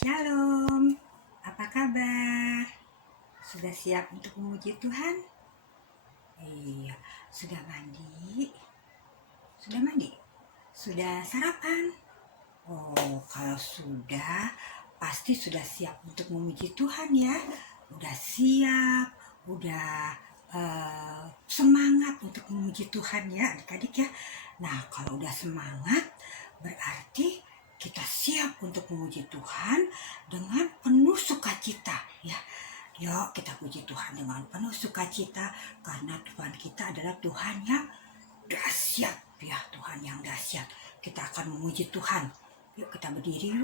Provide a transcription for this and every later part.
Shalom, apa kabar? Sudah siap untuk memuji Tuhan? Iya, sudah mandi? Sudah mandi? Sudah sarapan? Oh, kalau sudah, pasti sudah siap untuk memuji Tuhan ya. Udah siap, udah semangat untuk memuji Tuhan ya adik-adik ya. Nah, kalau udah semangat, berarti kita siap untuk memuji Tuhan dengan penuh sukacita ya. Yuk kita puji Tuhan dengan penuh sukacita karena Tuhan kita adalah Tuhan yang dahsyat ya, Tuhan yang dahsyat. Kita akan memuji Tuhan. Yuk kita berdiri,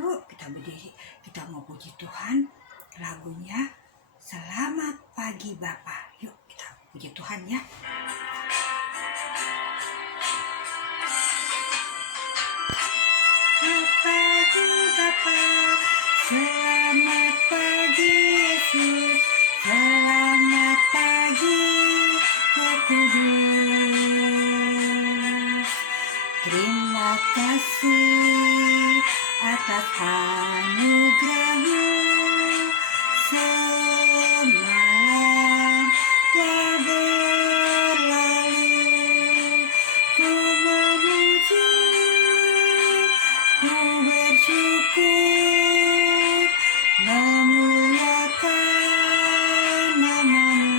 kita mau puji Tuhan. Lagunya Selamat Pagi Bapa. Yuk kita puji Tuhan ya. Selamat pagi Yesus, selamat pagi Roh Kudus. Terima kasih atas anugerah-Mu. Semalam telah berlalu, ku memuji, ku bersyukur, memuliakan nama-Mu.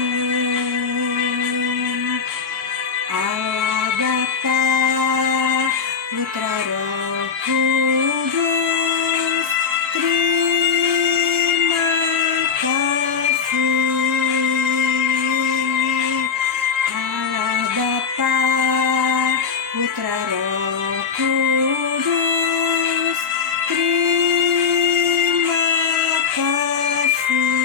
Allah Bapa, Putra Roh Kudus, terima kasih. Allah Bapa, Putra Roh Kudus, terima kasih.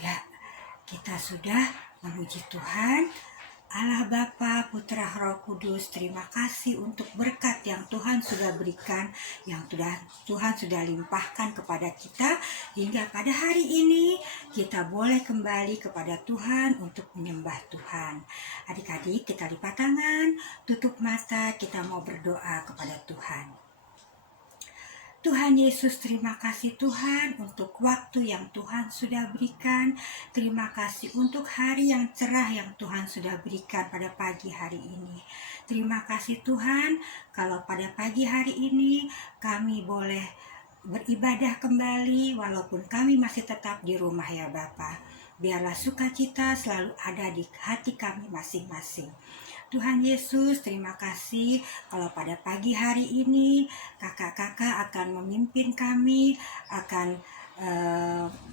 Ya, kita sudah memuji Tuhan. Allah Bapa, Putra, Roh Kudus, terima kasih untuk berkat yang Tuhan sudah berikan, yang Tuhan sudah limpahkan kepada kita, hingga pada hari ini kita boleh kembali kepada Tuhan untuk menyembah Tuhan. Adik-adik, kita lipat tangan, tutup mata, kita mau berdoa kepada Tuhan. Tuhan Yesus, terima kasih Tuhan untuk waktu yang Tuhan sudah berikan. Terima kasih untuk hari yang cerah yang Tuhan sudah berikan pada pagi hari ini. Terima kasih Tuhan, kalau pada pagi hari ini kami boleh beribadah kembali walaupun kami masih tetap di rumah ya Bapa. Biarlah sukacita selalu ada di hati kami masing-masing. Tuhan Yesus, terima kasih kalau pada pagi hari ini kakak-kakak akan memimpin kami, akan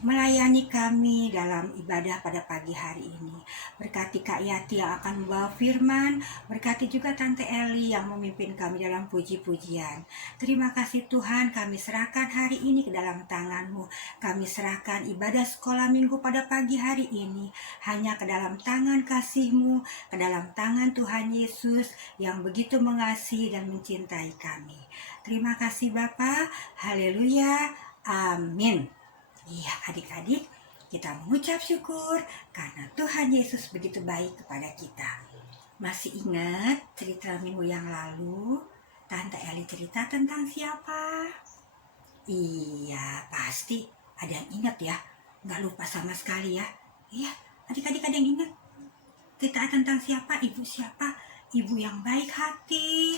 melayani kami dalam ibadah pada pagi hari ini. Berkati Kak Yati yang akan membawa firman, berkati juga Tante Eli yang memimpin kami dalam puji-pujian. Terima kasih Tuhan, kami serahkan hari ini ke dalam tangan-Mu. Kami serahkan ibadah sekolah minggu pada pagi hari ini hanya ke dalam tangan kasih-Mu, ke dalam tangan Tuhan Yesus yang begitu mengasihi dan mencintai kami. Terima kasih Bapa, haleluya, amin. Iya adik-adik, kita mengucap syukur karena Tuhan Yesus begitu baik kepada kita. Masih ingat cerita minggu yang lalu, Tante Eli cerita tentang siapa? Iya, pasti ada yang ingat ya, nggak lupa sama sekali ya. Iya, adik-adik ada yang ingat cerita tentang siapa? Ibu siapa? Ibu yang baik hati,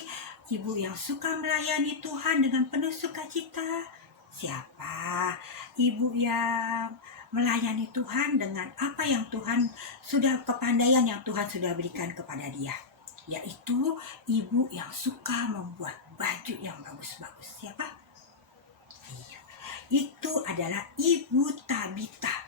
ibu yang suka melayani Tuhan dengan penuh sukacita. Siapa? Ibu yang melayani Tuhan dengan apa yang Tuhan sudah, kepandaian yang Tuhan sudah berikan kepada dia, yaitu ibu yang suka membuat baju yang bagus-bagus. Siapa? Iya, itu adalah Ibu Tabita.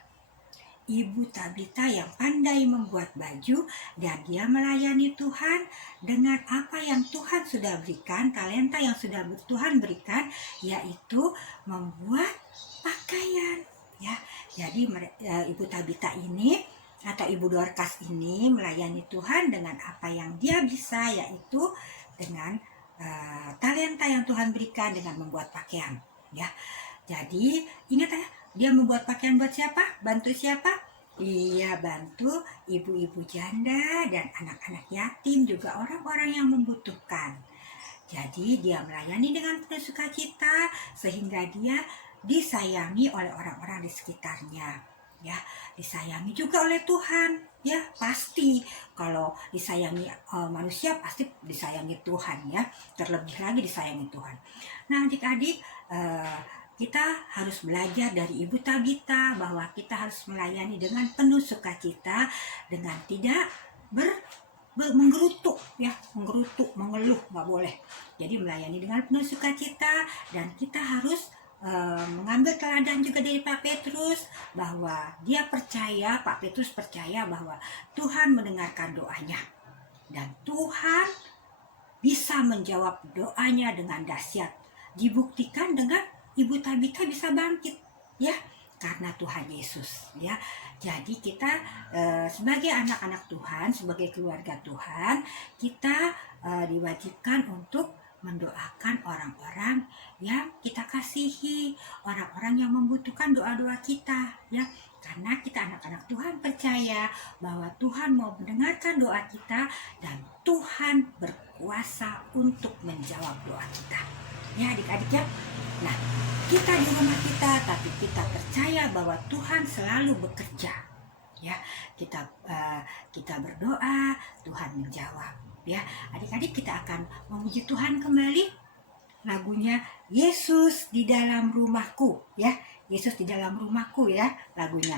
Ibu Tabita yang pandai membuat baju dan dia melayani Tuhan dengan apa yang Tuhan sudah berikan, talenta yang sudah Tuhan berikan, yaitu membuat pakaian ya. Jadi Ibu Tabita ini atau Ibu Dorcas ini melayani Tuhan dengan apa yang dia bisa, yaitu dengan talenta yang Tuhan berikan dengan membuat pakaian ya. Jadi ingat ya, dia membuat pakaian buat siapa? Bantu siapa? Ia bantu ibu-ibu janda dan anak-anak yatim, juga orang-orang yang membutuhkan. Jadi dia melayani dengan penuh sukacita sehingga dia disayangi oleh orang-orang di sekitarnya. Ya, disayangi juga oleh Tuhan. Ya, pasti kalau disayangi manusia pasti disayangi Tuhan ya. Terlebih lagi disayangi Tuhan. Nah, adik-adik, kita harus belajar dari Ibu Tabita bahwa kita harus melayani dengan penuh sukacita, dengan tidak menggerutu ya, mengeluh nggak boleh. Jadi melayani dengan penuh sukacita, dan kita harus mengambil teladan juga dari Pak Petrus bahwa Pak Petrus percaya bahwa Tuhan mendengarkan doanya dan Tuhan bisa menjawab doanya dengan dahsyat. Dibuktikan dengan Ibu Tabita bisa bangkit ya, karena Tuhan Yesus ya. Jadi kita sebagai anak-anak Tuhan, sebagai keluarga Tuhan, kita diwajibkan untuk mendoakan orang-orang yang kita kasihi, orang-orang yang membutuhkan doa-doa kita ya. Karena kita anak-anak Tuhan percaya bahwa Tuhan mau mendengarkan doa kita dan Tuhan berkuasa untuk menjawab doa kita. Ya adik-adik ya. Nah, kita di rumah kita, tapi kita percaya bahwa Tuhan selalu bekerja. Ya, kita berdoa, Tuhan menjawab. Ya, adik-adik, kita akan memuji Tuhan kembali. Lagunya Yesus di dalam rumahku. Ya, Yesus di dalam rumahku ya lagunya.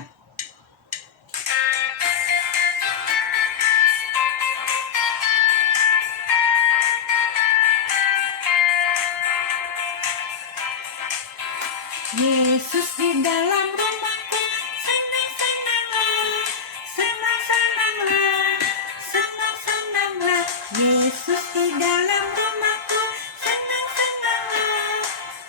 Yesus di dalam rumahku, senang-senanglah, senang-senanglah, senang-senanglah. Yesus di dalam rumahku, senang-senanglah,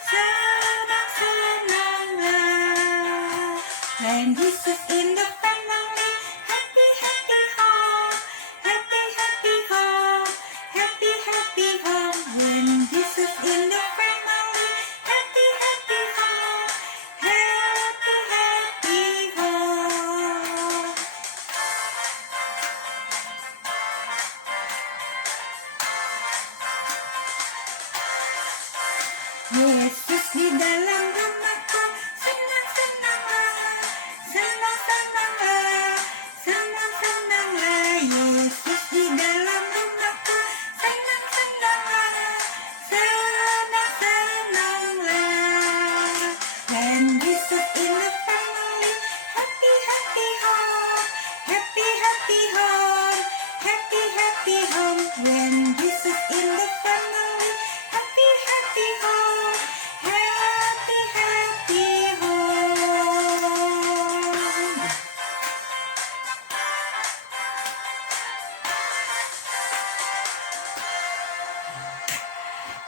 senang-senanglah. When Jesus in the family, happy, happy home, happy, happy home, happy, happy home. When Jesus in the family, happy, happy home, happy, happy home. Yesus di dalam rumahku, senang-senanglah, senang-senanglah, senang-senanglah. Yesus di dalam rumahku, senang-senanglah, senang-senanglah. And Jesus in the family, happy, happy home, happy, happy home, happy, happy home. When Jesus in the family, happy, happy home, happy, happy home.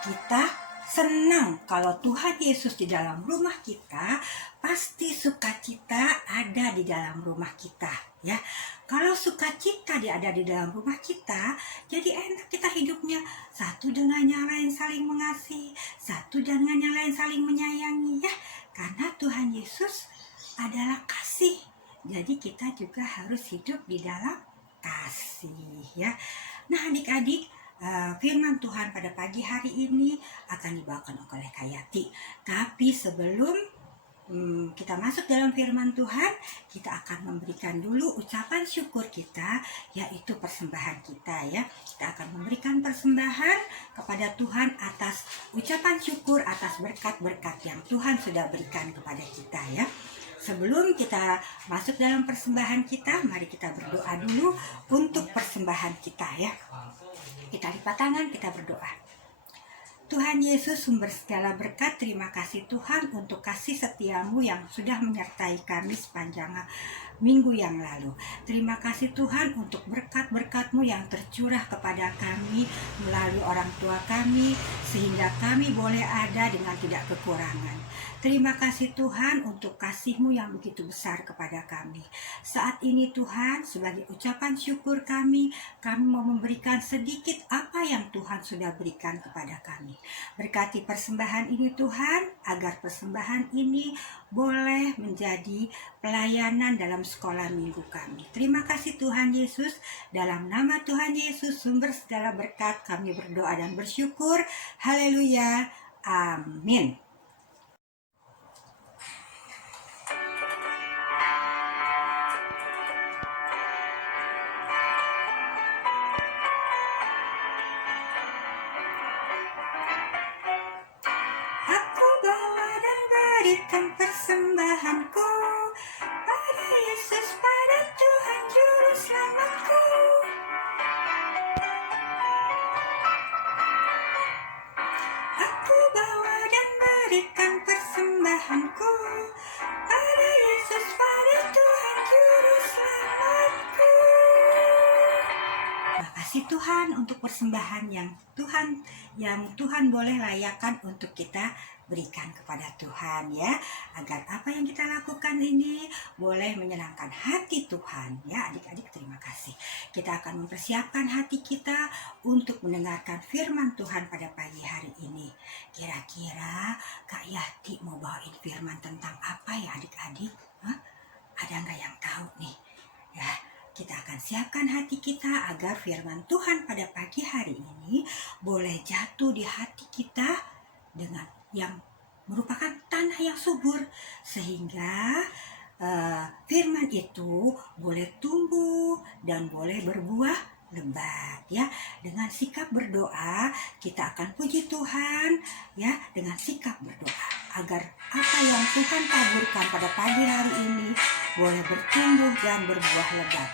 Kita senang kalau Tuhan Yesus di dalam rumah kita, pasti sukacita ada di dalam rumah kita ya. Kalau sukacita ada di dalam rumah kita, jadi enak kita hidupnya, satu dengan yang lain saling mengasihi, satu dengan yang lain saling menyayangi ya. Karena Tuhan Yesus adalah kasih, jadi kita juga harus hidup di dalam kasih ya. Nah adik-adik, firman Tuhan pada pagi hari ini akan dibawakan oleh Kak Yati. Tapi sebelum kita masuk dalam firman Tuhan, kita akan memberikan dulu ucapan syukur kita, yaitu persembahan kita ya. Kita akan memberikan persembahan kepada Tuhan atas ucapan syukur, atas berkat-berkat yang Tuhan sudah berikan kepada kita ya. Sebelum kita masuk dalam persembahan kita, mari kita berdoa dulu untuk persembahan kita ya. Kita lipat tangan, kita berdoa. Tuhan Yesus, sumber segala berkat, terima kasih Tuhan untuk kasih setiamu yang sudah menyertai kami sepanjang minggu yang lalu. Terima kasih Tuhan untuk berkat-berkat-Mu yang tercurah kepada kami melalui orang tua kami, sehingga kami boleh ada dengan tidak kekurangan. Terima kasih Tuhan untuk kasih-Mu yang begitu besar kepada kami. Saat ini Tuhan, sebagai ucapan syukur kami mau memberikan sedikit apa yang Tuhan sudah berikan kepada kami. Berkati persembahan ini Tuhan, agar persembahan ini boleh menjadi pelayanan dalam sekolah minggu kami. Terima kasih Tuhan Yesus, dalam nama Tuhan Yesus, sumber segala berkat, kami berdoa dan bersyukur. Haleluya. Amin. Aku bawa dan berikan persembahanku pada Yesus, pada Tuhan Juru Selamatku. Aku bawa dan berikan persembahanku pada Yesus, pada Tuhan Juru Selamatku. Terima kasih Tuhan untuk persembahan yang Tuhan boleh layakkan untuk kita berikan kepada Tuhan ya, agar apa yang kita lakukan ini boleh menyenangkan hati Tuhan ya. Adik-adik, terima kasih. Kita akan mempersiapkan hati kita untuk mendengarkan firman Tuhan pada pagi hari ini. Kira-kira Kak Yati mau bawain firman tentang apa ya adik-adik? Ada nggak yang tahu nih? Ya, kita akan siapkan hati kita agar firman Tuhan pada pagi hari ini boleh jatuh di hati kita dengan yang merupakan tanah yang subur, sehingga firman itu boleh tumbuh dan boleh berbuah lebat ya. Dengan sikap berdoa kita akan puji Tuhan ya, dengan sikap berdoa agar apa yang Tuhan taburkan pada pagi hari ini boleh bertumbuh dan berbuah lebat.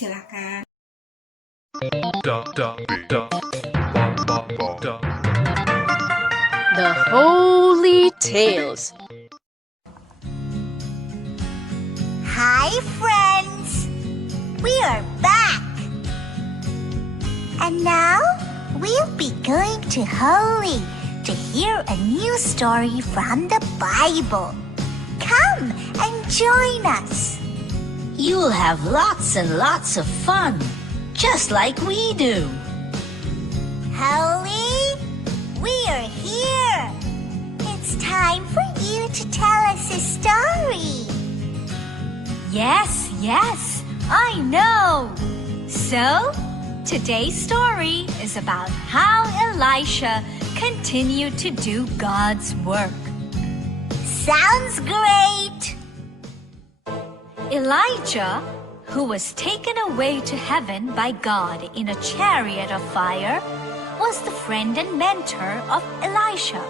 Silakan. The Holy Tales. Hi friends, we are back. And now we'll be going to Holy to hear a new story from the Bible. Come and join us. You'll have lots and lots of fun, just like we do. Holy, we are here. It's time for you to tell us a story. Yes, I know. So, today's story is about how Elisha continued to do God's work. Sounds great. Elijah, who was taken away to heaven by God in a chariot of fire, was the friend and mentor of Elisha.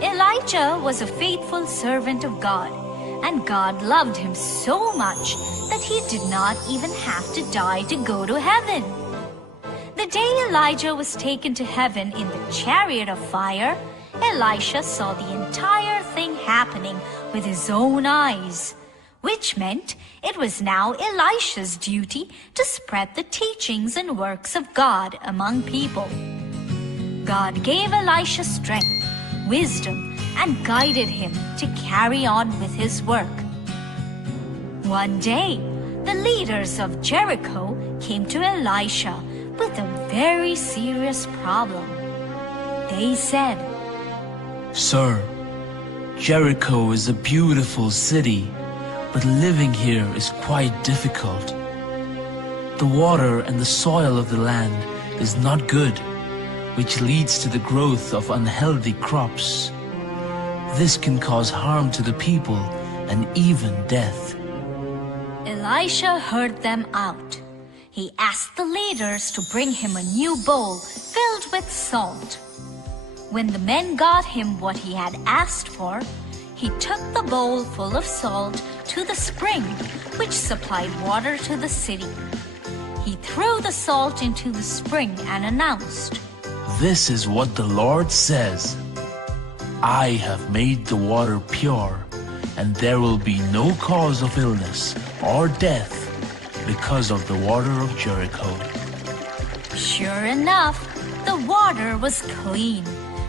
Elijah was a faithful servant of God, and God loved him so much that he did not even have to die to go to heaven. The day Elijah was taken to heaven in the chariot of fire, Elisha saw the entire thing happening with his own eyes, which meant it was now Elisha's duty to spread the teachings and works of God among people. God gave Elisha strength, wisdom, and guided him to carry on with his work. One day, the leaders of Jericho came to Elisha with a very serious problem. They said, Sir, Jericho is a beautiful city, but living here is quite difficult. The water and the soil of the land is not good, which leads to the growth of unhealthy crops. This can cause harm to the people and even death. Elisha heard them out. He asked the leaders to bring him a new bowl filled with salt. When the men got him what he had asked for, he took the bowl full of salt to the spring, which supplied water to the city. He threw the salt into the spring and announced, This is what the Lord says. I have made the water pure, and there will be no cause of illness or death because of the water of Jericho. Sure enough, the water was clean,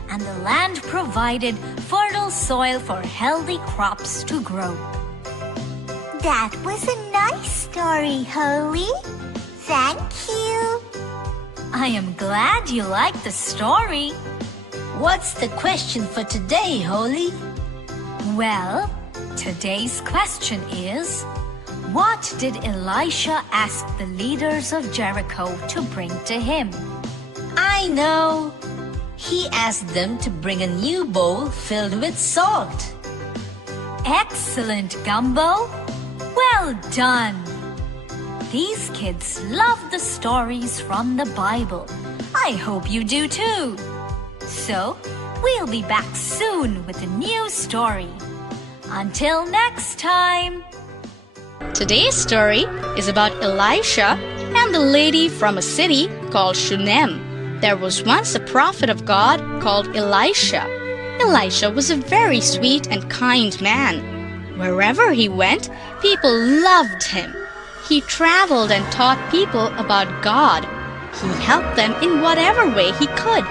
and the land provided fertile soil for healthy crops to grow. That was a nice story, Holy. Thank you. I am glad you liked the story. What's the question for today, Holy? Well, today's question is, what did Elisha ask the leaders of Jericho to bring to him? I know. He asked them to bring a new bowl filled with salt. Excellent, Gumbo. Well done. These kids love the stories from the Bible. I hope you do too. So, we'll be back soon with a new story. Until next time. Today's story is about Elisha and the lady from a city called Shunem. There was once a prophet of God called Elisha. Elisha was a very sweet and kind man. Wherever he went, people loved him. He traveled and taught people about God. He helped them in whatever way he could.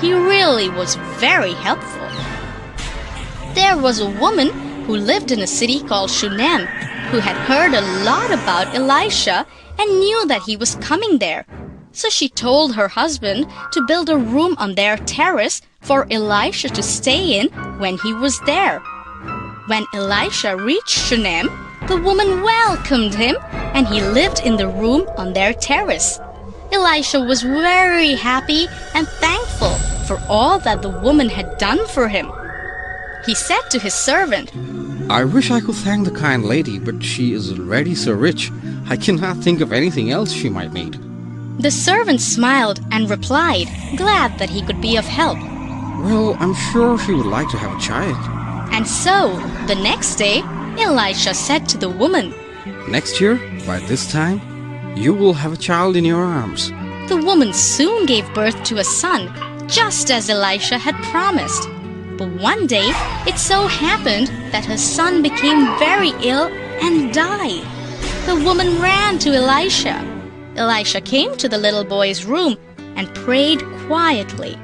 He really was very helpful. There was a woman who lived in a city called Shunem, who had heard a lot about Elisha and knew that he was coming there. So she told her husband to build a room on their terrace for Elisha to stay in when he was there. When Elisha reached Shunem, the woman welcomed him and he lived in the room on their terrace. Elisha was very happy and thankful for all that the woman had done for him. He said to his servant, I wish I could thank the kind lady, but she is already so rich, I cannot think of anything else she might need. The servant smiled and replied, glad that he could be of help. Well, I'm sure she would like to have a child. And so, the next day, Elisha said to the woman, Next year, by this time, you will have a child in your arms. The woman soon gave birth to a son, just as Elisha had promised. But one day, it so happened that her son became very ill and died. The woman ran to Elisha. Elisha came to the little boy's room and prayed quietly.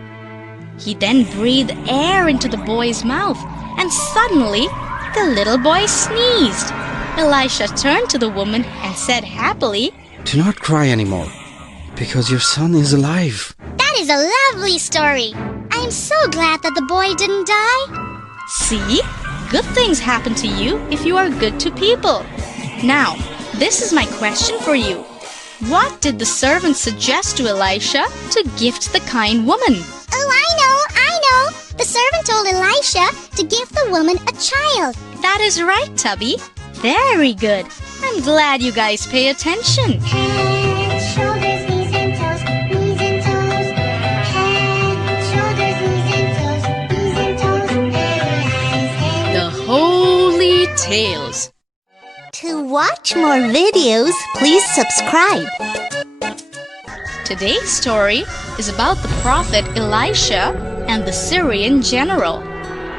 He then breathed air into the boy's mouth, and suddenly, the little boy sneezed. Elisha turned to the woman and said happily, Do not cry anymore, because your son is alive. That is a lovely story. I am so glad that the boy didn't die. See? Good things happen to you if you are good to people. Now, this is my question for you. What did the servant suggest to Elisha to gift the kind woman? Oh, I know. The servant told Elisha to give the woman a child. That is right, Tubby. Very good. I'm glad you guys pay attention. Head, shoulders, knees and toes, knees and toes. Head, shoulders, knees and toes, knees and toes. Eyes and The Holy Tales. To watch more videos, please subscribe. Today's story is about the prophet Elisha and the Syrian general.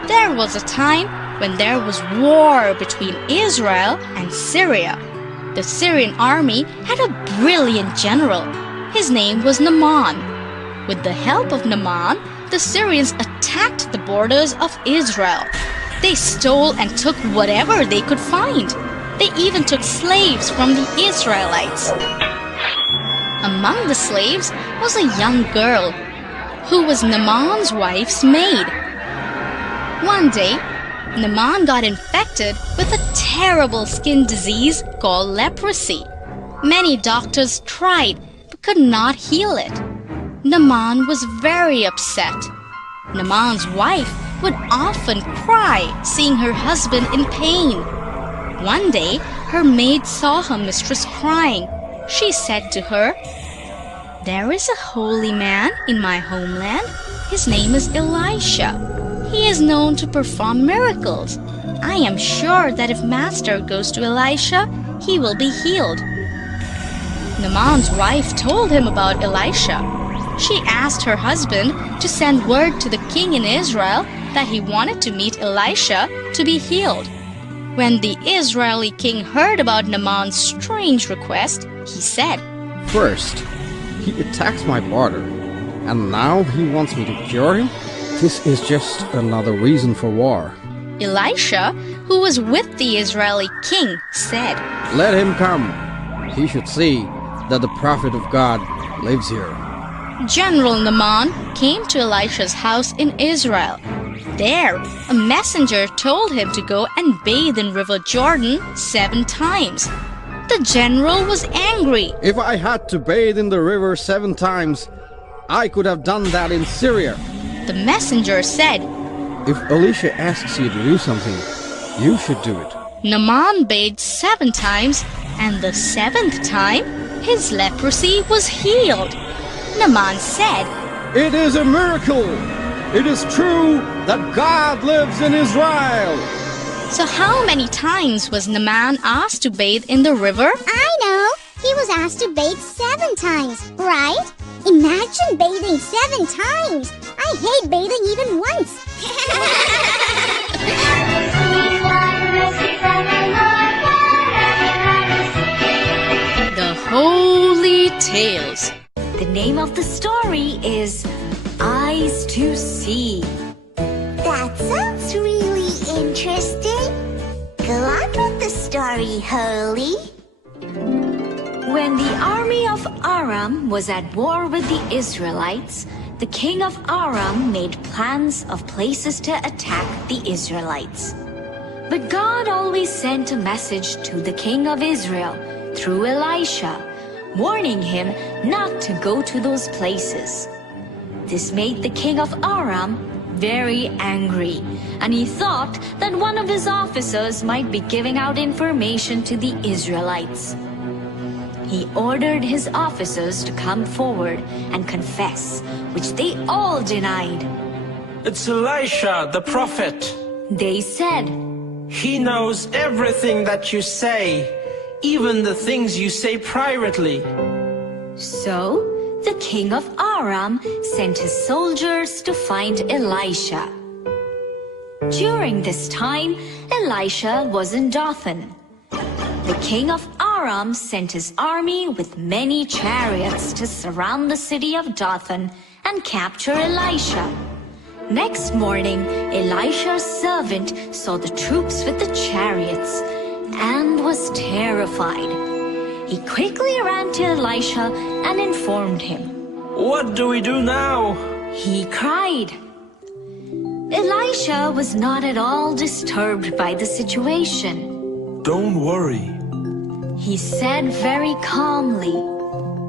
There was a time when there was war between Israel and Syria. The Syrian army had a brilliant general. His name was Naaman. With the help of Naaman, the Syrians attacked the borders of Israel. They stole and took whatever they could find. They even took slaves from the Israelites. Among the slaves was a young girl who was Naaman's wife's maid. One day, Naaman got infected with a terrible skin disease called leprosy. Many doctors tried but could not heal it. Naaman was very upset. Naaman's wife would often cry seeing her husband in pain. One day, her maid saw her mistress crying. She said to her, "There is a holy man in my homeland. His name is Elisha. He is known to perform miracles. I am sure that if Master goes to Elisha, he will be healed." Naaman's wife told him about Elisha. She asked her husband to send word to the king in Israel that he wanted to meet Elisha to be healed. When the Israeli king heard about Naaman's strange request, he said, First, he attacks my border, and now he wants me to cure him? This is just another reason for war. Elisha, who was with the Israeli king, said, Let him come. He should see that the prophet of God lives here. General Naaman came to Elisha's house in Israel. There, a messenger told him to go and bathe in River Jordan 7 times. The general was angry. If I had to bathe in the river 7 times, I could have done that in Syria. The messenger said, If Elisha asks you to do something, you should do it. Naaman bathed 7 times, and the 7th time, his leprosy was healed. Naaman said, It is a miracle. It is true that God lives in Israel. So how many times was Naaman asked to bathe in the river? I know. He was asked to bathe 7 times, right? Imagine bathing 7 times. I hate bathing even once. The Holy Tales. The name of the story is Eyes to See. That sounds really interesting. Go on with the story, Holy. When the army of Aram was at war with the Israelites, the king of Aram made plans of places to attack the Israelites. But God always sent a message to the king of Israel through Elisha, warning him not to go to those places. This made the king of Aram very angry, and he thought that one of his officers might be giving out information to the Israelites. He ordered his officers to come forward and confess, which they all denied. It's Elisha, the prophet. They said, He knows everything that you say, even the things you say privately. So the king of Aram sent his soldiers to find Elisha. During this time, Elisha was in Dothan. The king of Aram sent his army with many chariots to surround the city of Dothan and capture Elisha. Next morning, Elisha's servant saw the troops with the chariots and was terrified. He quickly ran to Elisha and informed him. What do we do now? He cried. Elisha was not at all disturbed by the situation. Don't worry. He said very calmly,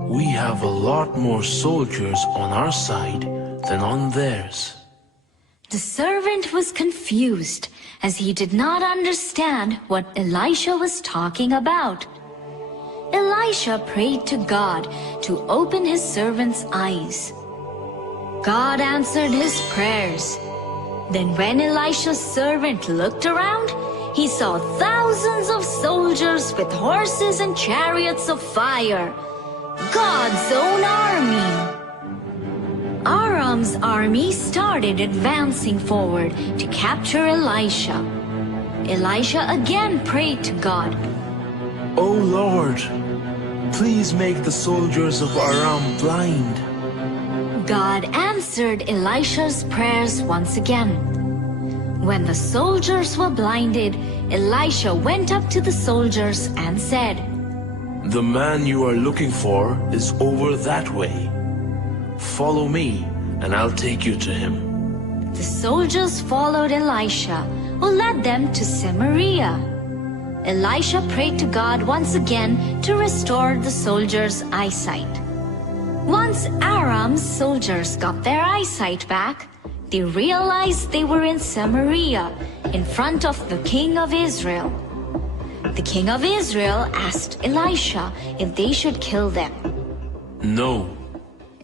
We have a lot more soldiers on our side than on theirs. The servant was confused as he did not understand what Elisha was talking about. Elisha prayed to God to open his servant's eyes. God answered his prayers. Then when Elisha's servant looked around, he saw thousands of soldiers with horses and chariots of fire, God's own army. Aram's army started advancing forward to capture Elisha. Elisha again prayed to God. Oh Lord, please make the soldiers of Aram blind. God answered Elisha's prayers once again. When the soldiers were blinded, Elisha went up to the soldiers and said, The man you are looking for is over that way. Follow me, and I'll take you to him. The soldiers followed Elisha, who led them to Samaria. Elisha prayed to God once again to restore the soldiers' eyesight. Once Aram's soldiers got their eyesight back, they realized they were in Samaria, in front of the king of Israel. The king of Israel asked Elisha if they should kill them. No,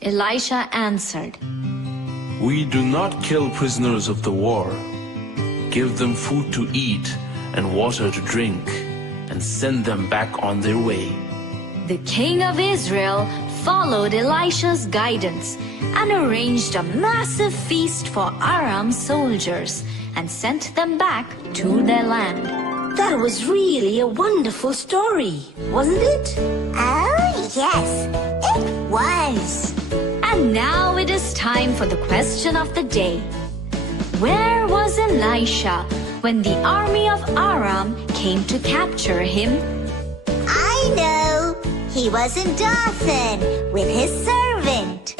Elisha answered, we do not kill prisoners of the war. Give them food to eat and water to drink, and send them back on their way. The king of Israel followed Elisha's guidance and arranged a massive feast for Aram's soldiers and sent them back to their land. That was really a wonderful story, wasn't it? Oh, yes, it was. And now it is time for the question of the day. Where was Elisha when the army of Aram came to capture him? I know. He was in Dothan with his servant.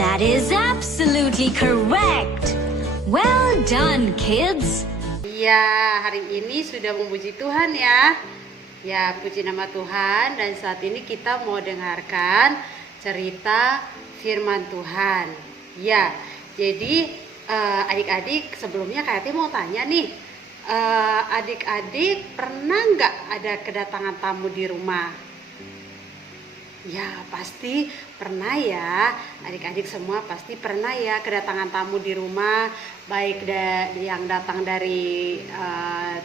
That is absolutely correct. Well done, kids. Ya, hari ini sudah memuji Tuhan ya. Ya, puji nama Tuhan. Dan saat ini kita mau dengarkan cerita firman Tuhan. Ya, jadi adik-adik sebelumnya Kak Yati mau tanya nih. Adik-adik pernah nggak ada kedatangan tamu di rumah? Ya, pasti pernah ya. Adik-adik semua pasti pernah ya kedatangan tamu di rumah, baik yang datang dari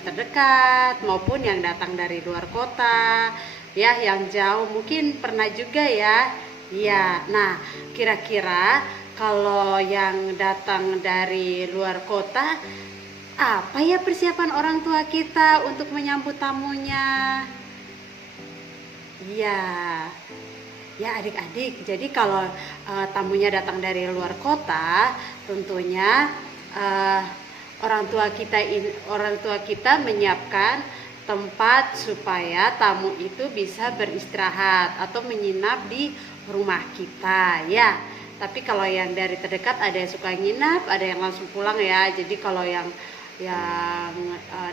terdekat maupun yang datang dari luar kota. Ya, yang jauh mungkin pernah juga ya. Ya, nah kira-kira kalau yang datang dari luar kota, apa ya persiapan orang tua kita untuk menyambut tamunya? Ya adik-adik, jadi kalau tamunya datang dari luar kota, tentunya orang tua kita menyiapkan tempat supaya tamu itu bisa beristirahat atau menginap di rumah kita ya. Tapi kalau yang dari terdekat ada yang suka nginap, ada yang langsung pulang ya. Jadi kalau yang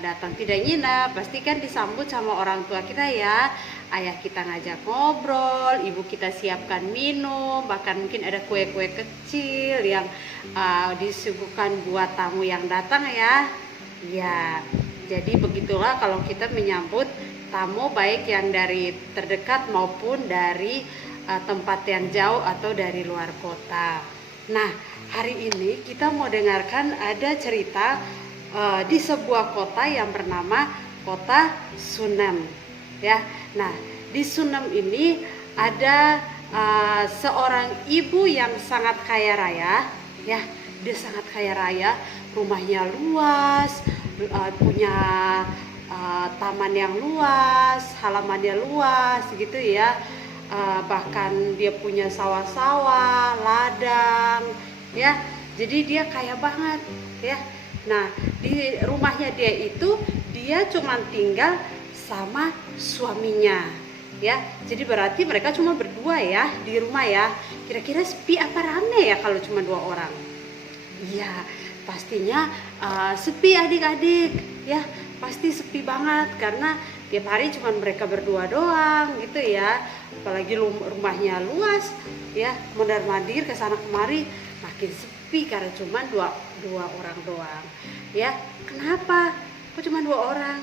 datang tidak nginap, pasti kan disambut sama orang tua kita ya. Ayah kita ngajak ngobrol, ibu kita siapkan minum, bahkan mungkin ada kue-kue kecil yang disuguhkan buat tamu yang datang ya. Ya, jadi begitulah kalau kita menyambut tamu baik yang dari terdekat maupun dari tempat yang jauh atau dari luar kota. Nah, hari ini kita mau dengarkan ada cerita di sebuah kota yang bernama kota Shunem ya. Nah, di Shunem ini ada seorang ibu yang sangat kaya raya ya. Dia sangat kaya raya, rumahnya luas, punya taman yang luas, halamannya luas gitu ya. Bahkan dia punya sawah-sawah, ladang ya. Jadi dia kaya banget ya. Nah, di rumahnya dia cuma tinggal sama suaminya ya. Jadi berarti mereka cuma berdua ya di rumah ya. Kira-kira sepi apa rame ya kalau cuma 2 orang? Iya, pastinya sepi adik-adik ya. Pasti sepi banget karena tiap hari cuma mereka berdua doang gitu ya. Apalagi rumahnya luas ya, mondar-mandir ke sana kemari makin sepi karena cuma dua orang doang ya. Kenapa kok cuma 2 orang?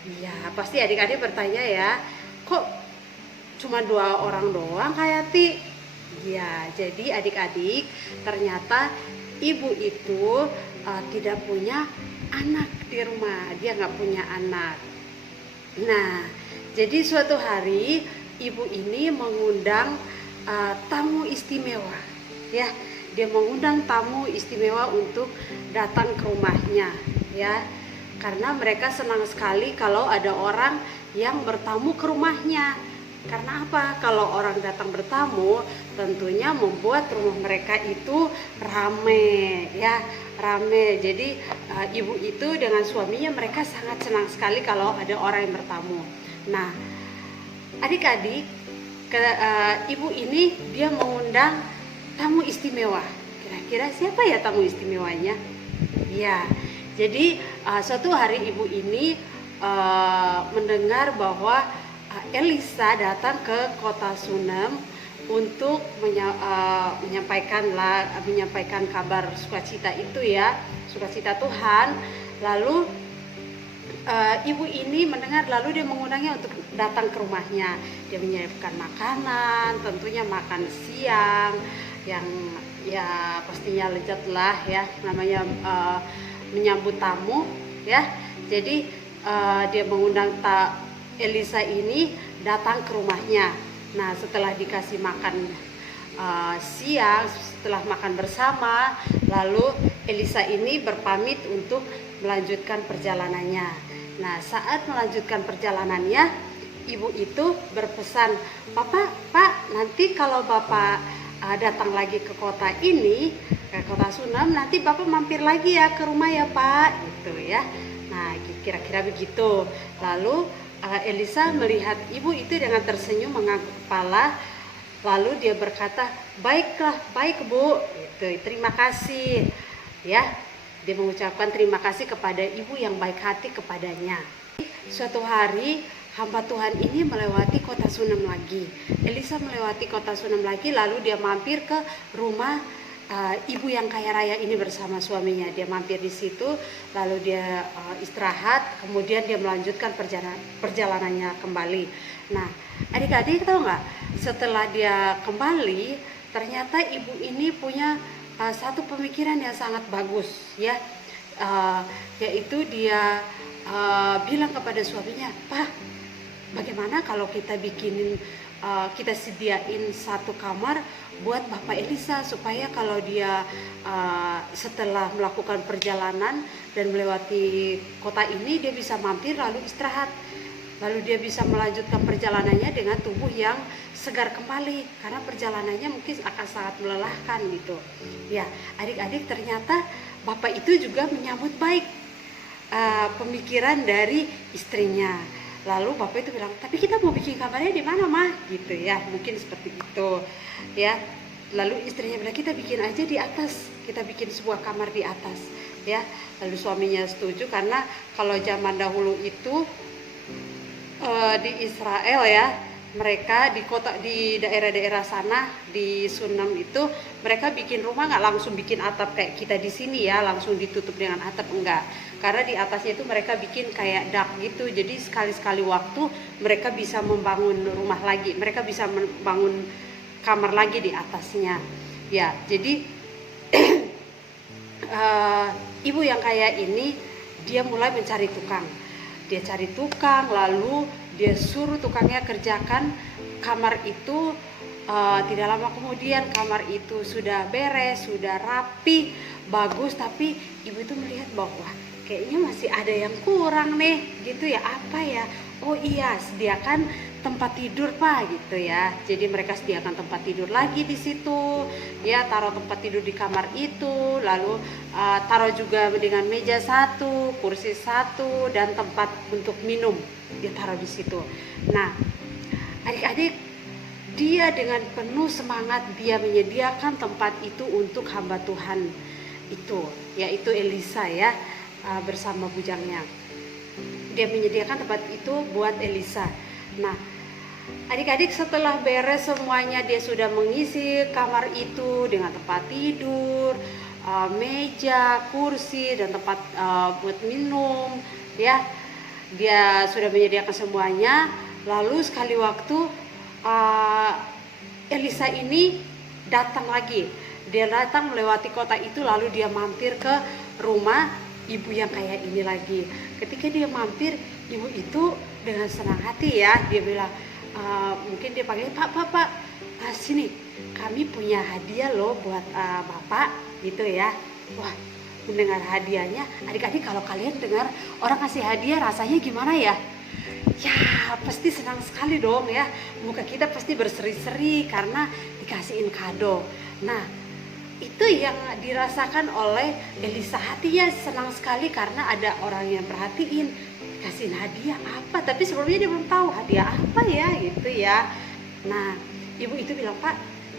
Iya, pasti adik-adik bertanya ya, kok cuma 2 orang doang Kak Yati? Ya, jadi adik-adik ternyata ibu itu tidak punya anak di rumah. Dia nggak punya anak. Nah, jadi suatu hari ibu ini mengundang tamu istimewa ya. Dia mengundang tamu istimewa untuk datang ke rumahnya ya. Karena mereka senang sekali kalau ada orang yang bertamu ke rumahnya. Karena apa? Kalau orang datang bertamu, tentunya membuat rumah mereka itu rame ya, rame. Jadi ibu itu dengan suaminya mereka sangat senang sekali kalau ada orang yang bertamu. Nah, adik-adik, ibu ini dia mengundang tamu istimewa. Kira-kira siapa ya tamu istimewanya? Ya, jadi suatu hari ibu ini mendengar bahwa Elisa datang ke kota Sunem untuk menyampaikan kabar sukacita itu ya, sukacita Tuhan. Lalu ibu ini mendengar, lalu dia mengundangnya untuk datang ke rumahnya. Dia menyiapkan makanan, tentunya makan siang yang ya pastinya lezat lah ya, namanya menyambut tamu ya. Jadi dia mengundang Elisa ini datang ke rumahnya. Nah, setelah dikasih makan siang, setelah makan bersama, lalu Elisa ini berpamit untuk melanjutkan perjalanannya. Nah, saat melanjutkan perjalanannya, ibu itu berpesan, Pak, nanti kalau Bapak datang lagi ke kota ini, ke kota Sunem, nanti Bapak mampir lagi ya ke rumah ya Pak, gitu ya. Nah, kira-kira begitu. Lalu Elisa melihat ibu itu dengan tersenyum mengangguk kepala, lalu dia berkata, baiklah, baik Bu, gitu, terima kasih ya. Dia mengucapkan terima kasih kepada ibu yang baik hati kepadanya. Suatu hari hamba Tuhan ini melewati kota Sunem lagi. Elisa melewati kota Sunem lagi, lalu dia mampir ke rumah ibu yang kaya raya ini bersama suaminya. Dia mampir di situ, lalu dia istirahat, kemudian dia melanjutkan perjalanannya kembali. Nah, adik-adik tahu nggak? Setelah dia kembali, ternyata ibu ini punya satu pemikiran yang sangat bagus, ya, yaitu dia bilang kepada suaminya, Pak, bagaimana kalau kita kita sediain satu kamar buat Bapak Elisa, supaya kalau dia setelah melakukan perjalanan dan melewati kota ini, dia bisa mampir lalu istirahat, lalu dia bisa melanjutkan perjalanannya dengan tubuh yang segar kembali, karena perjalanannya mungkin akan sangat melelahkan gitu ya. Adik-adik, ternyata Bapak itu juga menyambut baik pemikiran dari istrinya. Lalu Bapak itu bilang, tapi kita mau bikin kamarnya di mana mah, gitu ya, mungkin seperti itu ya. Lalu istrinya bilang, kita bikin aja di atas, kita bikin sebuah kamar di atas ya. Lalu suaminya setuju, karena kalau zaman dahulu itu di Israel ya, mereka di daerah-daerah sana di Sunem itu, mereka bikin rumah nggak langsung bikin atap kayak kita di sini ya, langsung ditutup dengan atap, enggak. Karena di atasnya itu mereka bikin kayak dak gitu, jadi sekali-sekali waktu mereka bisa membangun rumah lagi, mereka bisa membangun kamar lagi di atasnya ya. Jadi ibu yang kaya ini dia mulai mencari tukang, dia cari tukang, lalu dia suruh tukangnya kerjakan kamar itu. Tidak lama kemudian kamar itu sudah beres, sudah rapi, bagus, tapi ibu itu melihat bahwa kayaknya masih ada yang kurang nih gitu ya. Apa ya? Oh iya, sediakan tempat tidur Pak, gitu ya. Jadi mereka sediakan tempat tidur lagi di situ ya, taruh tempat tidur di kamar itu, lalu taruh juga dengan meja satu, kursi satu, dan tempat untuk minum dia taruh di situ. Nah, adik-adik, dia dengan penuh semangat dia menyediakan tempat itu untuk hamba Tuhan itu, yaitu Elisa ya, bersama bujangnya. Dia menyediakan tempat itu buat Elisa. Nah, adik-adik, setelah beres semuanya, dia sudah mengisi kamar itu dengan tempat tidur, meja, kursi, dan tempat buat minum ya. Dia sudah menyediakan semuanya. Lalu sekali waktu Elisa ini datang lagi. Dia datang melewati kota itu, lalu dia mampir ke rumah ibu yang kaya ini lagi. Ketika dia mampir, ibu itu dengan senang hati ya, dia bilang, mungkin dia panggil, Pak, sini, kami punya hadiah loh buat Bapak, gitu ya. Wah, mendengar hadiahnya, adik-adik, kalau kalian dengar orang kasih hadiah rasanya gimana ya? Ya pasti senang sekali dong ya, muka kita pasti berseri-seri karena dikasihin kado. Nah itu yang dirasakan oleh Elisa, hatinya senang sekali karena ada orang yang perhatiin, kasih hadiah apa, tapi sebelumnya dia belum tahu hadiah apa ya gitu ya. Nah ibu itu bilang, Pak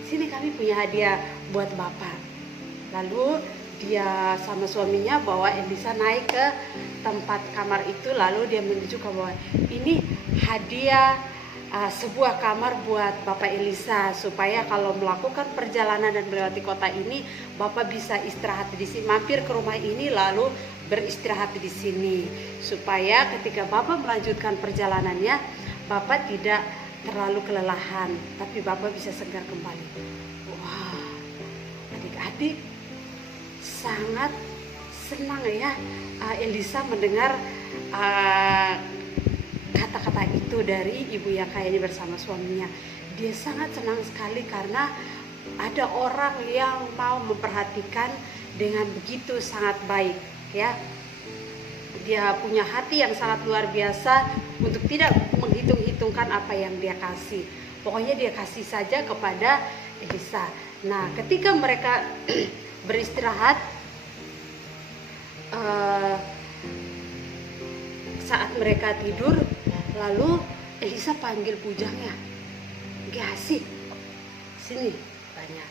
sini kami punya hadiah buat Bapak. Lalu dia sama suaminya bawa Elisa naik ke tempat kamar itu, lalu dia menunjukkan bahwa ini hadiah sebuah kamar buat Bapak Elisa, supaya kalau melakukan perjalanan dan melewati kota ini Bapak bisa istirahat di sini, mampir ke rumah ini lalu beristirahat di sini, supaya ketika Bapak melanjutkan perjalanannya Bapak tidak terlalu kelelahan, tapi Bapak bisa segar kembali. Wah, adik-adik sangat senang ya Elisa mendengar kata-kata itu dari ibu yang kaya ini bersama suaminya. Dia sangat senang sekali karena ada orang yang mau memperhatikan dengan begitu sangat baik ya. Dia punya hati yang sangat luar biasa untuk tidak menghitung-hitungkan apa yang dia kasih. Pokoknya dia kasih saja kepada Elisa. Nah ketika mereka beristirahat, saat mereka tidur, lalu Elisa panggil bujangnya, Gehazi, sini tanya,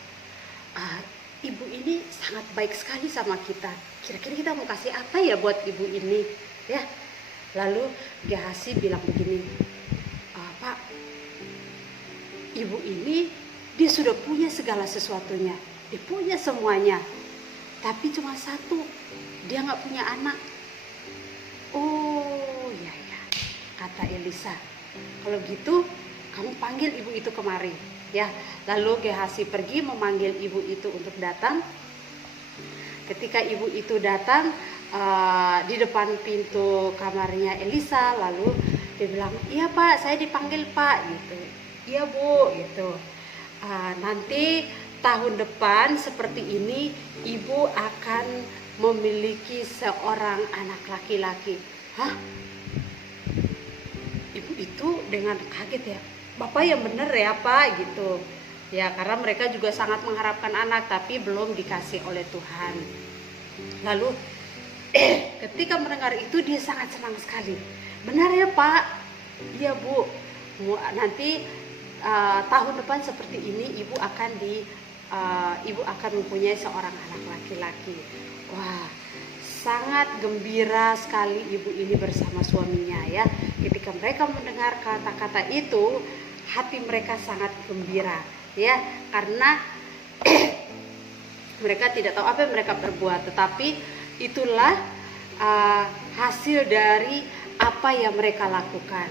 ibu ini sangat baik sekali sama kita. Kira-kira kita mau kasih apa ya buat ibu ini, ya? Lalu Gehazi bilang begini, Pak, ibu ini dia sudah punya segala sesuatunya. Dia punya semuanya, tapi cuma satu, dia nggak punya anak. Oh ya, kata Elisa, kalau gitu kamu panggil ibu itu kemari ya. Lalu Gehazi pergi memanggil ibu itu untuk datang. Ketika ibu itu datang di depan pintu kamarnya Elisa, lalu dia bilang, iya Pak, saya dipanggil Pak gitu. Iya Bu gitu. Nanti tahun depan seperti ini ibu akan memiliki seorang anak laki-laki. Hah? Ibu itu dengan kaget ya, Bapak yang bener ya Pak gitu. Ya karena mereka juga sangat mengharapkan anak tapi belum dikasih oleh Tuhan. Lalu ketika mendengar itu dia sangat senang sekali. Benar ya Pak? Iya Bu. Nanti tahun depan seperti ini ibu akan mempunyai seorang anak laki-laki. Wah, sangat gembira sekali ibu ini bersama suaminya ya. Ketika mereka mendengar kata-kata itu, hati mereka sangat gembira ya, karena mereka tidak tahu apa yang mereka perbuat, tetapi itulah hasil dari apa yang mereka lakukan.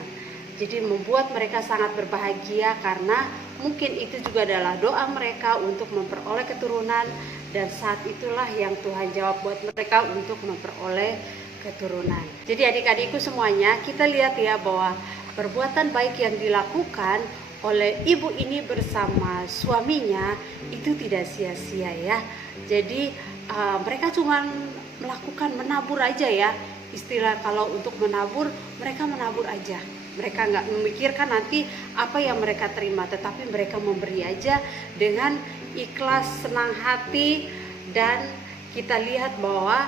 Jadi membuat mereka sangat berbahagia karena mungkin itu juga adalah doa mereka untuk memperoleh keturunan, dan saat itulah yang Tuhan jawab buat mereka untuk memperoleh keturunan. Jadi adik-adikku semuanya, kita lihat ya bahwa perbuatan baik yang dilakukan oleh ibu ini bersama suaminya itu tidak sia-sia ya. Jadi mereka cuma melakukan menabur aja ya. Istilah kalau untuk menabur, mereka menabur aja. Mereka nggak memikirkan nanti apa yang mereka terima, tetapi mereka memberi aja dengan ikhlas, senang hati, dan kita lihat bahwa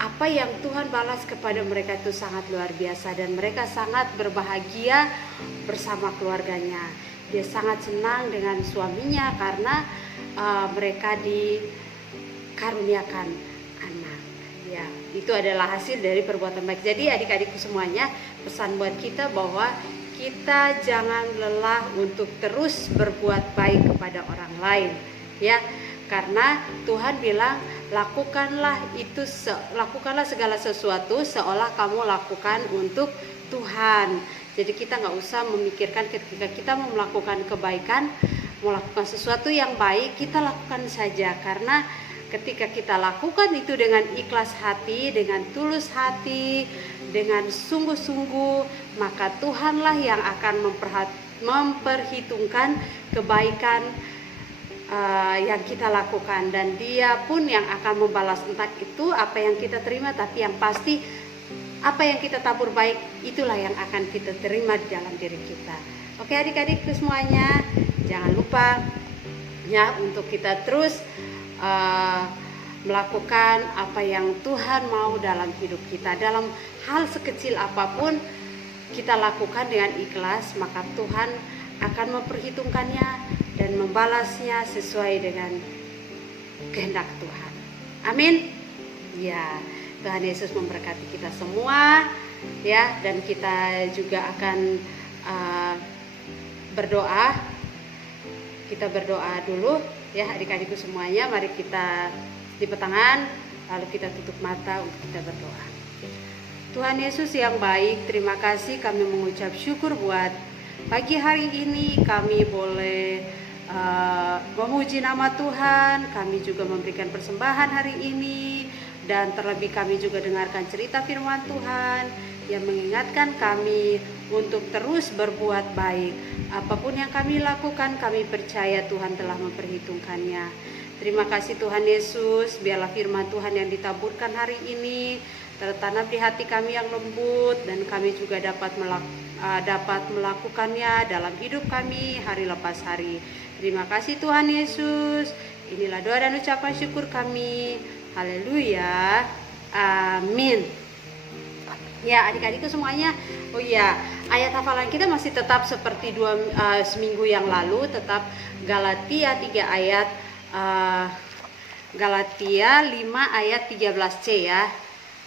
apa yang Tuhan balas kepada mereka itu sangat luar biasa, dan mereka sangat berbahagia bersama keluarganya. Dia sangat senang dengan suaminya karena mereka dikaruniakan anak. Ya, itu adalah hasil dari perbuatan baik. Jadi adik-adikku semuanya, pesan buat kita bahwa kita jangan lelah untuk terus berbuat baik kepada orang lain, ya. Karena Tuhan bilang lakukanlah segala sesuatu seolah kamu lakukan untuk Tuhan. Jadi kita nggak usah memikirkan ketika kita mau melakukan kebaikan, mau melakukan sesuatu yang baik, kita lakukan saja. Karena ketika kita lakukan itu dengan ikhlas hati, dengan tulus hati, dengan sungguh-sungguh, maka Tuhanlah yang akan memperhitungkan kebaikan yang kita lakukan, dan Dia pun yang akan membalas entah itu apa yang kita terima, tapi yang pasti apa yang kita tabur baik, itulah yang akan kita terima di dalam diri kita. Oke adik-adik semuanya, jangan lupa ya untuk kita terus melakukan apa yang Tuhan mau dalam hidup kita. Dalam hal sekecil apapun kita lakukan dengan ikhlas, maka Tuhan akan memperhitungkannya dan membalasnya sesuai dengan kehendak Tuhan. Amin. Ya, Tuhan Yesus memberkati kita semua ya, dan kita juga akan berdoa. Kita berdoa dulu ya adik-adikku semuanya. Mari kita lipat tangan, lalu kita tutup mata untuk kita berdoa. Tuhan Yesus yang baik, terima kasih, kami mengucap syukur buat pagi hari ini kami boleh memuji nama Tuhan. Kami juga memberikan persembahan hari ini, dan terlebih kami juga dengarkan cerita firman Tuhan yang mengingatkan kami untuk terus berbuat baik. Apapun yang kami lakukan, kami percaya Tuhan telah memperhitungkannya. Terima kasih Tuhan Yesus, biarlah firman Tuhan yang ditaburkan hari ini tertanam di hati kami yang lembut, dan kami juga dapat melakukannya dalam hidup kami hari lepas hari. Terima kasih Tuhan Yesus. Inilah doa dan ucapan syukur kami. Haleluya. Amin. Ya adik-adikku semuanya, oh iya, ayat hafalan kita masih tetap seperti seminggu yang lalu, tetap Galatia 3 ayat Galatia 5 ayat 13c ya.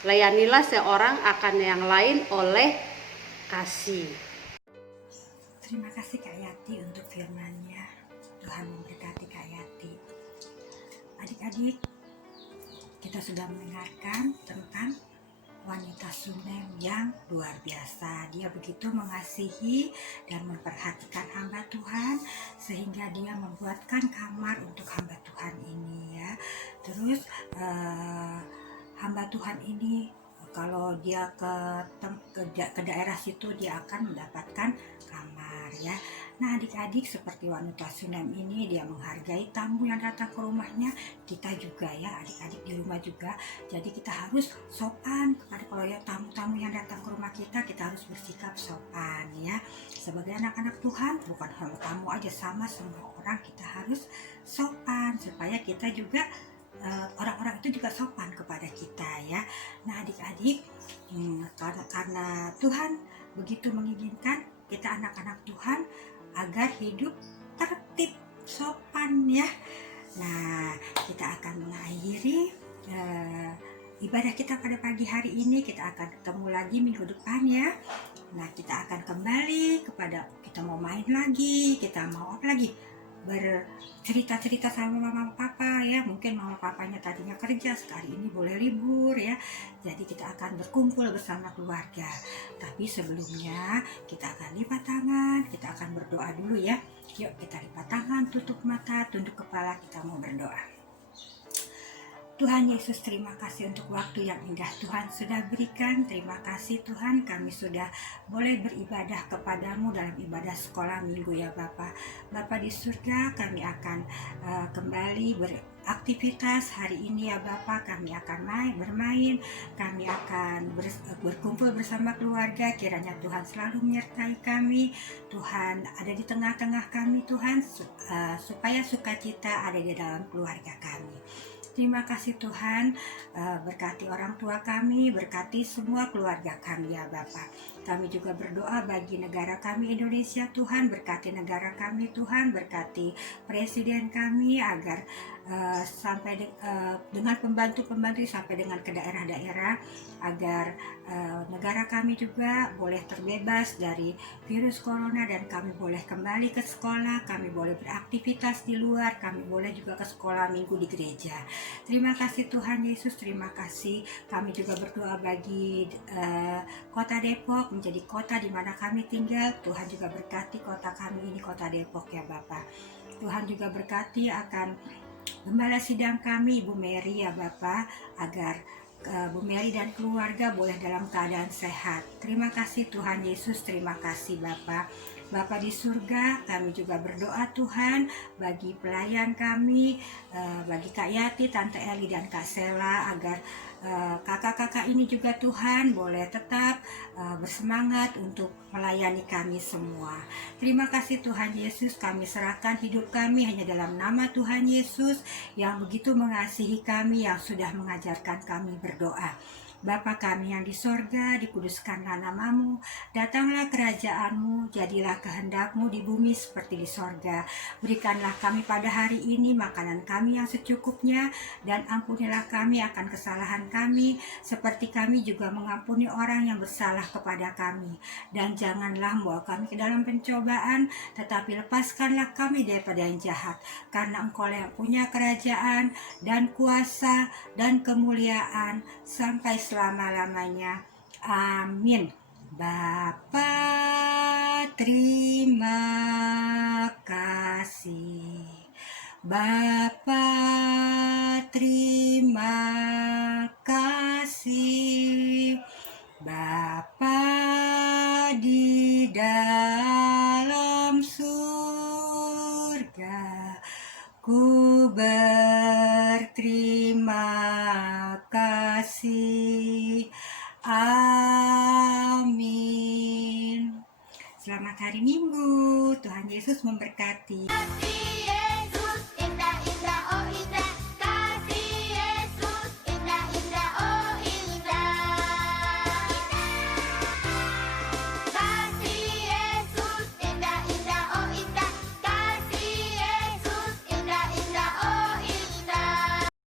Layanilah seorang akan yang lain oleh kasih. Terima kasih Kak Yati untuk firman-Nya. Tuhan memberkati Kak Yati. Adik-adik, kita sudah mendengarkan tentang wanita Shunem yang luar biasa. Dia begitu mengasihi dan memperhatikan hamba Tuhan, sehingga dia membuatkan kamar untuk hamba Tuhan ini ya. Terus hamba Tuhan ini kalau dia ke daerah situ, dia akan mendapatkan kamar ya. Nah adik-adik, seperti wanita Shunem ini, dia menghargai tamu yang datang ke rumahnya. Kita juga ya adik-adik di rumah juga. Jadi kita harus sopan kepada kalau ya tamu-tamu yang datang ke rumah kita harus bersikap sopan ya. Sebagai anak-anak Tuhan, bukan hanya tamu aja, sama semua orang kita harus sopan, supaya kita juga orang-orang itu juga sopan kepada kita ya. Nah adik-adik, karena Tuhan begitu menginginkan kita anak-anak Tuhan agar hidup tertib, sopan ya. Nah kita akan mengakhiri ibadah kita pada pagi hari ini. Kita akan ketemu lagi minggu depan ya. Nah kita akan kembali kepada, kita mau main lagi, kita mau apa lagi, bercerita-cerita sama mama papa ya. Mungkin mama papanya tadinya kerja, sekali ini boleh libur ya. Jadi kita akan berkumpul bersama keluarga. Tapi sebelumnya kita akan lipat tangan, kita akan berdoa dulu ya. Yuk kita lipat tangan, tutup mata, tunduk kepala, kita mau berdoa. Tuhan Yesus, terima kasih untuk waktu yang indah Tuhan sudah berikan. Terima kasih Tuhan, kami sudah boleh beribadah kepadamu dalam ibadah sekolah minggu ya Bapa. Bapa di surga, kami akan kembali beraktivitas hari ini ya Bapa. Kami akan bermain, kami akan berkumpul bersama keluarga. Kiranya Tuhan selalu menyertai kami. Tuhan ada di tengah-tengah kami Tuhan, supaya sukacita ada di dalam keluarga kami. Terima kasih Tuhan, berkati orang tua kami, berkati semua keluarga kami ya Bapa. Kami juga berdoa bagi negara kami Indonesia Tuhan, berkati negara kami Tuhan, berkati presiden kami agar sampai dengan pembantu-pembantu sampai dengan ke daerah-daerah, agar negara kami juga boleh terbebas dari virus corona, dan kami boleh kembali ke sekolah, kami boleh beraktivitas di luar, kami boleh juga ke sekolah minggu di gereja. Terima kasih Tuhan Yesus, terima kasih. Kami juga berdoa bagi kota Depok menjadi kota di mana kami tinggal. Tuhan juga berkati kota kami ini, kota Depok ya Bapak. Tuhan juga berkati akan gembala sidang kami Ibu Mary ya Bapak, agar Bu Mary dan keluarga boleh dalam keadaan sehat. Terima kasih Tuhan Yesus, terima kasih Bapak. Bapa di surga, kami juga berdoa Tuhan bagi pelayan kami, bagi Kak Yati, Tante Eli, dan Kak Sela, agar kakak-kakak ini juga Tuhan boleh tetap bersemangat untuk melayani kami semua. Terima kasih Tuhan Yesus, kami serahkan hidup kami hanya dalam nama Tuhan Yesus yang begitu mengasihi kami, yang sudah mengajarkan kami berdoa. Bapa kami yang di sorga, dikuduskanlah namamu, datanglah kerajaanmu, jadilah kehendakmu di bumi seperti di sorga. Berikanlah kami pada hari ini makanan kami yang secukupnya, dan ampunilah kami akan kesalahan kami, seperti kami juga mengampuni orang yang bersalah kepada kami. Dan janganlah membawa kami ke dalam pencobaan, tetapi lepaskanlah kami daripada yang jahat, karena Engkau yang punya kerajaan, dan kuasa, dan kemuliaan, sampai selama-lamanya. Amin. Bapa, terima kasih. Bapa, terima kasih. Bapa di dalam surga, ku berterima kasih. Amin. Selamat hari Minggu. Tuhan Yesus memberkati.